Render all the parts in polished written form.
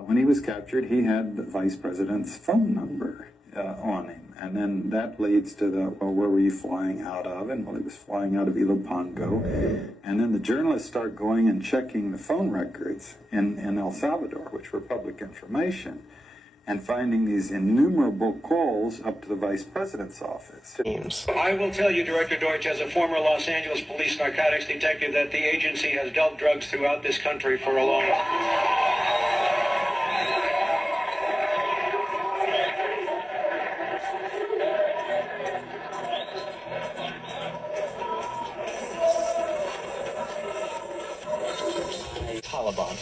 when he was captured, he had the vice president's phone number on him. And then that leads to well, where were you flying out of? And well, he was flying out of Ilopango. And then the journalists start going and checking the phone records in El Salvador, which were public information, and finding these innumerable calls up to the vice president's office. I will tell you, Director Deutsch, as a former Los Angeles police narcotics detective, that the agency has dealt drugs throughout this country for a long time.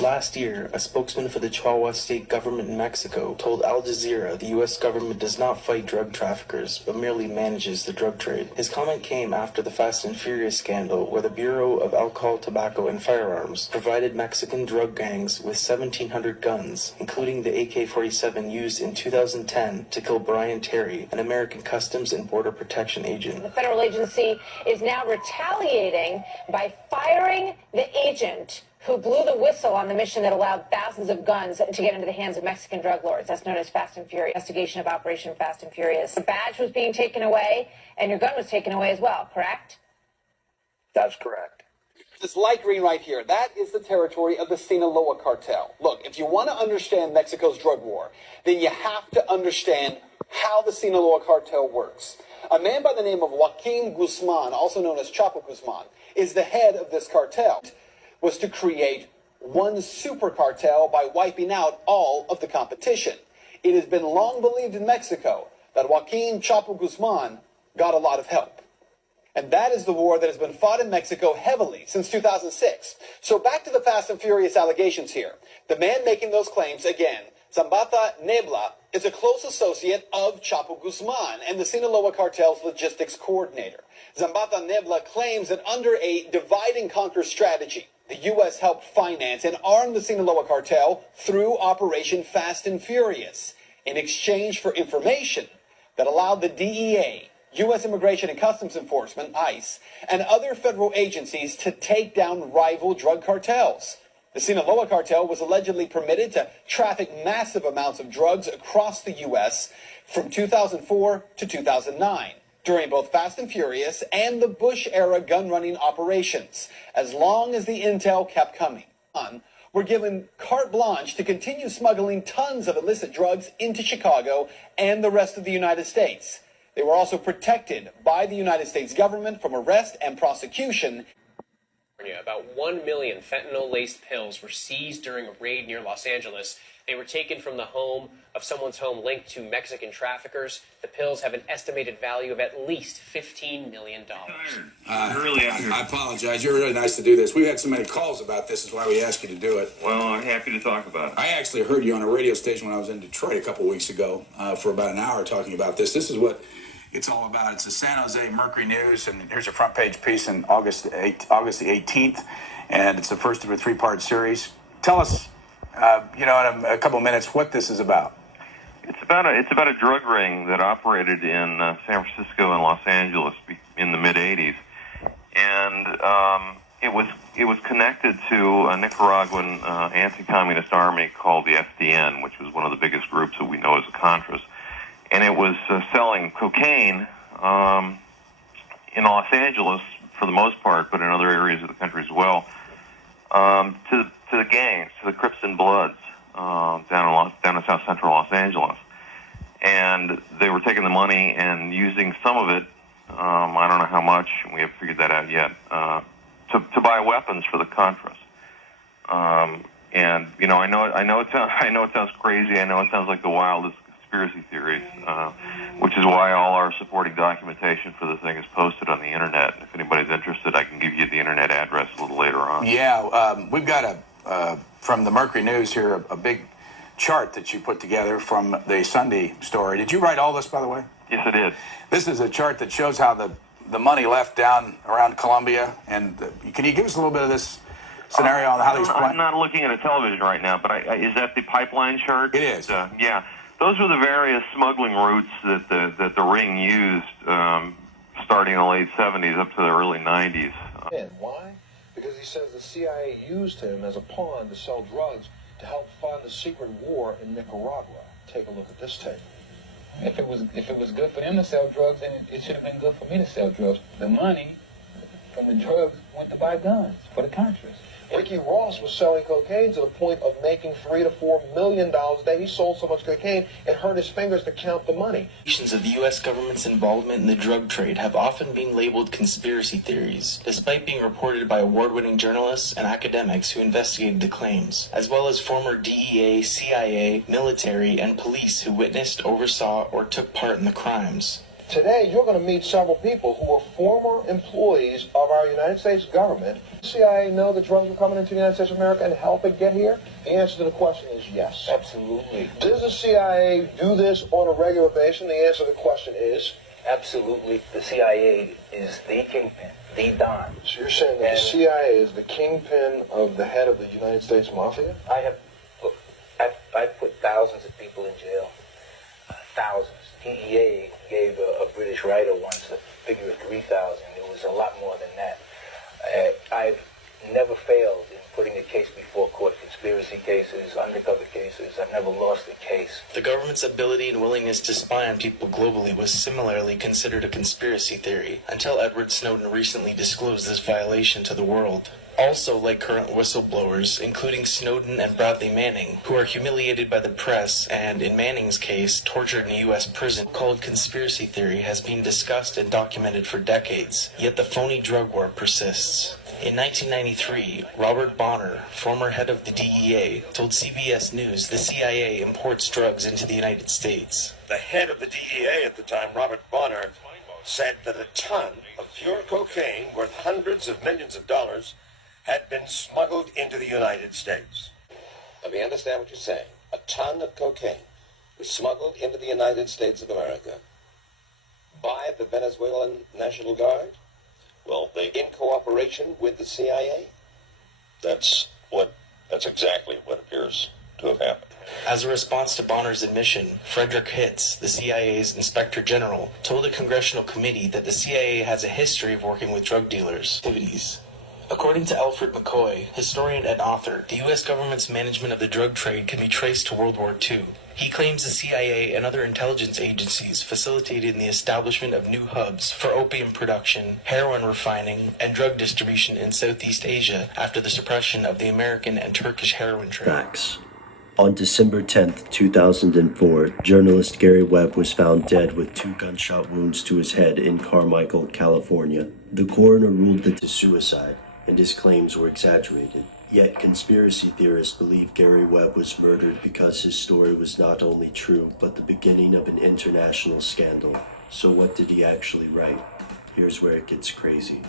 Last year, a spokesman for the Chihuahua state government in Mexico told Al Jazeera the U.S. government does not fight drug traffickers, but merely manages the drug trade. His comment came after the Fast and Furious scandal, where the Bureau of Alcohol, Tobacco, and Firearms provided Mexican drug gangs with 1,700 guns, including the AK-47 used in 2010 to kill Brian Terry, an American Customs and Border Protection agent. The federal agency is now retaliating by firing the agent who blew the whistle on the mission that allowed thousands of guns to get into the hands of Mexican drug lords. That's known as Fast and Furious. Investigation of Operation Fast and Furious. The badge was being taken away, and your gun was taken away as well, correct? That's correct. This light green right here, that is the territory of the Sinaloa cartel. Look, if you want to understand Mexico's drug war, then you have to understand how the Sinaloa cartel works. A man by the name of Joaquin Guzman, also known as Chapo Guzman, is the head of this cartel. Was to create one super cartel by wiping out all of the competition. It has been long believed in Mexico that Joaquin Chapo Guzman got a lot of help. And that is the war that has been fought in Mexico heavily since 2006. So back to the Fast and Furious allegations here. The man making those claims, again, Zambata Nebla, is a close associate of Chapo Guzman and the Sinaloa cartel's logistics coordinator. Zambata Nebla claims that under a divide-and-conquer strategy, the U.S. helped finance and arm the Sinaloa cartel through Operation Fast and Furious in exchange for information that allowed the DEA, U.S. Immigration and Customs Enforcement, ICE, and other federal agencies to take down rival drug cartels. The Sinaloa cartel was allegedly permitted to traffic massive amounts of drugs across the U.S. from 2004 to 2009. During both Fast and Furious and the Bush-era gun-running operations, as long as the intel kept coming on, were given carte blanche to continue smuggling tons of illicit drugs into Chicago and the rest of the United States. They were also protected by the United States government from arrest and prosecution. About 1 million fentanyl-laced pills were seized during a raid near Los Angeles. They were taken from the home of someone's home linked to Mexican traffickers. The pills have an estimated value of at least $15 million. I apologize. You're really nice to do this. We've had so many calls about this, is why we asked you to do it. Well, I'm happy to talk about it. I actually heard you on a radio station when I was in Detroit a couple weeks ago for about an hour talking about this. This is what it's all about. It's the San Jose Mercury News, and here's a front page piece in August the 18th, and it's the first of a three-part series. Tell us, in a couple minutes, what this is about. It's about a drug ring that operated in San Francisco and Los Angeles in the mid '80s, and it was connected to a Nicaraguan anti-communist army called the FDN, which was one of the biggest groups that we know as the Contras. And it was selling cocaine in Los Angeles for the most part, but in other areas of the country as well, to the gangs, to the Crips and Bloods down in South Central Los Angeles. And they were taking the money and using some of it, I don't know how much, we haven't figured that out yet, to buy weapons for the Contras. And I know it sounds crazy. I know it sounds like the wildest conspiracy theories, which is why all our supporting documentation for the thing is posted on the internet. If anybody's interested, I can give you the internet address a little later on. Yeah, we've got from the Mercury News here, a big chart that you put together from the Sunday story. Did you write all this, by the way? Yes, I did. This is a chart that shows how the money left down around Colombia. And can you give us a little bit of this scenario on how these I'm not looking at a television right now, but is that the pipeline chart? It is. Yeah. Those were the various smuggling routes that the ring used starting in the late 70s up to the early 90s. And why? Because he says the CIA used him as a pawn to sell drugs to help fund the secret war in Nicaragua. Take a look at this tape. If it was good for them to sell drugs, then it should have been good for me to sell drugs. The money from the drugs went to buy guns for the Contras. Ricky Ross was selling cocaine to the point of making $3 to $4 million a day. He sold so much cocaine, it hurt his fingers to count the money. Allegations of the U.S. government's involvement in the drug trade have often been labeled conspiracy theories, despite being reported by award-winning journalists and academics who investigated the claims, as well as former DEA, CIA, military, and police who witnessed, oversaw, or took part in the crimes. Today, you're going to meet several people who were former employees of our United States government. CIA know the drugs were coming into the United States of America and help it get here? The answer to the question is yes. Absolutely. Does the CIA do this on a regular basis? The answer to the question is Absolutely. The CIA is the kingpin, the Don. So you're saying that the CIA is the kingpin of the head of the United States Mafia? I've put thousands of people in jail. Thousands. DEA gave a British writer once a figure of 3,000. It was a lot more than that. I've never failed in putting a case before court. Conspiracy cases, undercover cases. I've never lost a case. The government's ability and willingness to spy on people globally was similarly considered a conspiracy theory, until Edward Snowden recently disclosed this violation to the world. Also, like current whistleblowers, including Snowden and Bradley Manning, who are humiliated by the press and, in Manning's case, tortured in a U.S. prison, called conspiracy theory has been discussed and documented for decades, yet the phony drug war persists. In 1993, Robert Bonner, former head of the DEA, told CBS News the CIA imports drugs into the United States. The head of the DEA at the time, Robert Bonner, said that a ton of pure cocaine worth hundreds of millions of dollars had been smuggled into the United States. Let me understand what you're saying. A ton of cocaine was smuggled into the United States of America by the Venezuelan National Guard? Well, in cooperation with the CIA? That's exactly what appears to have happened. As a response to Bonner's admission, Frederick Hitz, the CIA's Inspector General, told a congressional committee that the CIA has a history of working with drug dealers' activities. According to Alfred McCoy, historian and author, the U.S. government's management of the drug trade can be traced to World War II. He claims the CIA and other intelligence agencies facilitated the establishment of new hubs for opium production, heroin refining, and drug distribution in Southeast Asia after the suppression of the American and Turkish heroin trade. Facts. On December 10, 2004, journalist Gary Webb was found dead with 2 gunshot wounds to his head in Carmichael, California. The coroner ruled it a suicide, and his claims were exaggerated. Yet conspiracy theorists believe Gary Webb was murdered because his story was not only true, but the beginning of an international scandal. So what did he actually write? Here's where it gets crazy.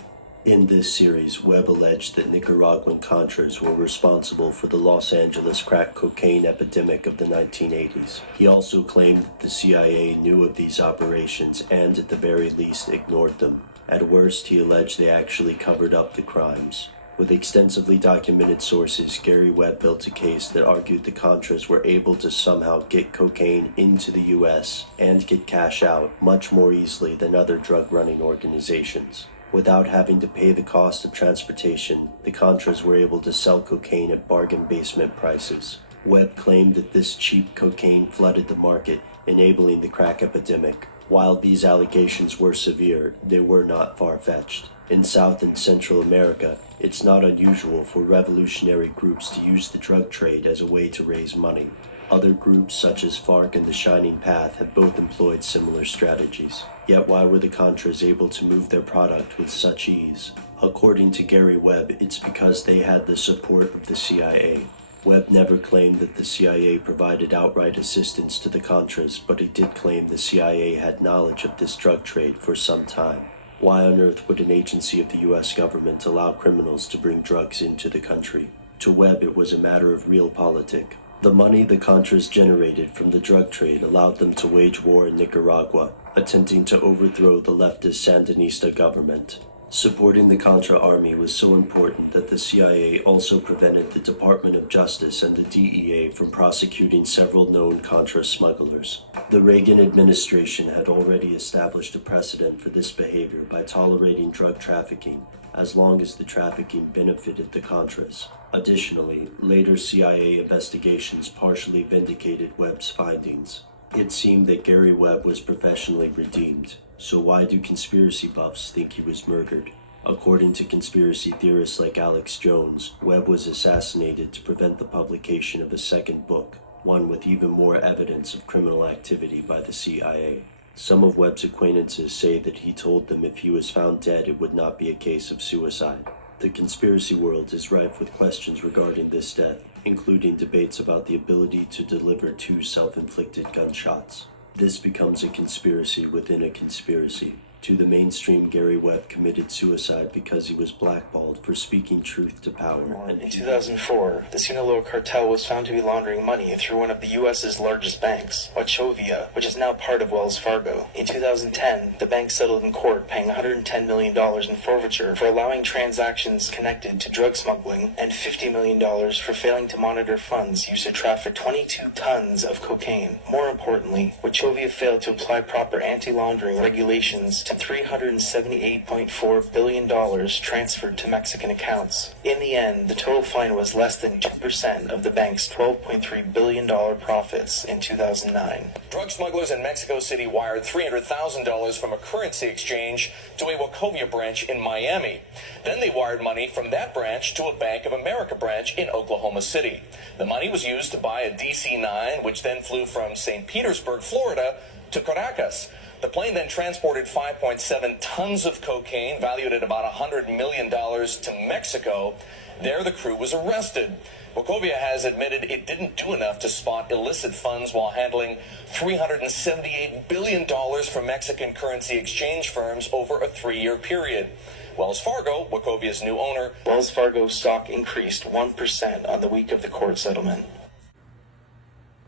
In this series, Webb alleged that Nicaraguan Contras were responsible for the Los Angeles crack cocaine epidemic of the 1980s. He also claimed that the CIA knew of these operations and, at the very least, ignored them. At worst, he alleged they actually covered up the crimes. With extensively documented sources, Gary Webb built a case that argued the Contras were able to somehow get cocaine into the U.S. and get cash out much more easily than other drug-running organizations. Without having to pay the cost of transportation, the Contras were able to sell cocaine at bargain basement prices. Webb claimed that this cheap cocaine flooded the market, enabling the crack epidemic. While these allegations were severe, they were not far-fetched. In South and Central America, it's not unusual for revolutionary groups to use the drug trade as a way to raise money. Other groups such as FARC and the Shining Path have both employed similar strategies. Yet why were the Contras able to move their product with such ease? According to Gary Webb, it's because they had the support of the CIA. Webb never claimed that the CIA provided outright assistance to the Contras, but he did claim the CIA had knowledge of this drug trade for some time. Why on earth would an agency of the U.S. government allow criminals to bring drugs into the country? To Webb, it was a matter of realpolitik. The money the Contras generated from the drug trade allowed them to wage war in Nicaragua, attempting to overthrow the leftist Sandinista government. Supporting the Contra army was so important that the CIA also prevented the Department of Justice and the DEA from prosecuting several known Contra smugglers. The Reagan administration had already established a precedent for this behavior by tolerating drug trafficking, as long as the trafficking benefited the Contras. Additionally, later CIA investigations partially vindicated Webb's findings. It seemed that Gary Webb was professionally redeemed. So why do conspiracy buffs think he was murdered? According to conspiracy theorists like Alex Jones, Webb was assassinated to prevent the publication of a second book, one with even more evidence of criminal activity by the CIA. Some of Webb's acquaintances say that he told them if he was found dead, it would not be a case of suicide. The conspiracy world is rife with questions regarding this death, including debates about the ability to deliver 2 self-inflicted gunshots. This becomes a conspiracy within a conspiracy. To the mainstream, Gary Webb committed suicide because he was blackballed for speaking truth to power. In 2004, the Sinaloa cartel was found to be laundering money through one of the U.S.'s largest banks, Wachovia, which is now part of Wells Fargo. In 2010, the bank settled in court, paying $110 million in forfeiture for allowing transactions connected to drug smuggling and $50 million for failing to monitor funds used to traffic 22 tons of cocaine. More importantly, Wachovia failed to apply proper anti-laundering regulations to $378.4 billion transferred to Mexican accounts. In the end, the total fine was less than 2% of the bank's $12.3 billion profits in 2009. Drug smugglers in Mexico City wired $300,000 from a currency exchange to a Wachovia branch in Miami. Then they wired money from that branch to a Bank of America branch in Oklahoma City. The money was used to buy a DC-9, which then flew from St. Petersburg, Florida, to Caracas. The plane then transported 5.7 tons of cocaine, valued at about $100 million, to Mexico. There, the crew was arrested. Wachovia has admitted it didn't do enough to spot illicit funds while handling $378 billion from Mexican currency exchange firms over a 3-year period. Wells Fargo, Wachovia's new owner. Wells Fargo stock increased 1% on the week of the court settlement.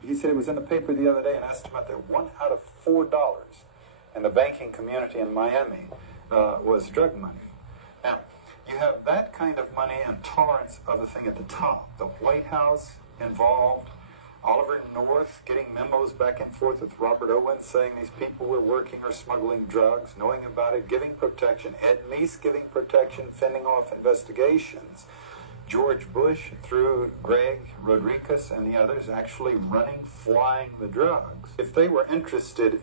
He said it was in the paper the other day, an estimate that 1 out of $4 in the banking community in Miami was drug money. Now, you have that kind of money and tolerance of the thing at the top. The White House involved, Oliver North getting memos back and forth with Robert Owens saying these people were working or smuggling drugs, knowing about it, giving protection, Ed Meese giving protection, fending off investigations. George Bush, through Greg Rodriguez and the others, actually flying the drugs. If they were interested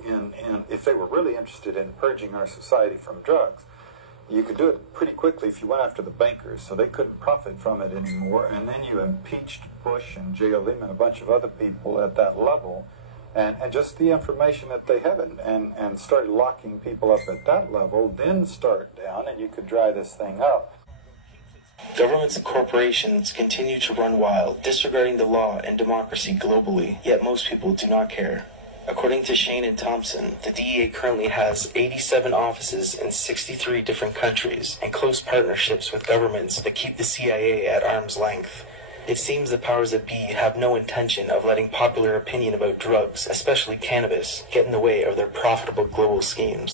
if they were really interested in purging our society from drugs, you could do it pretty quickly if you went after the bankers, so they couldn't profit from it anymore. And then you impeached Bush and jailed him and a bunch of other people at that level, and just the information that they have, and started locking people up at that level, then start down, and you could dry this thing up. Governments and corporations continue to run wild, disregarding the law and democracy globally, yet most people do not care. According to Shane and Thompson, the DEA currently has 87 offices in 63 different countries and close partnerships with governments that keep the CIA at arm's length. It seems the powers that be have no intention of letting popular opinion about drugs, especially cannabis, get in the way of their profitable global schemes.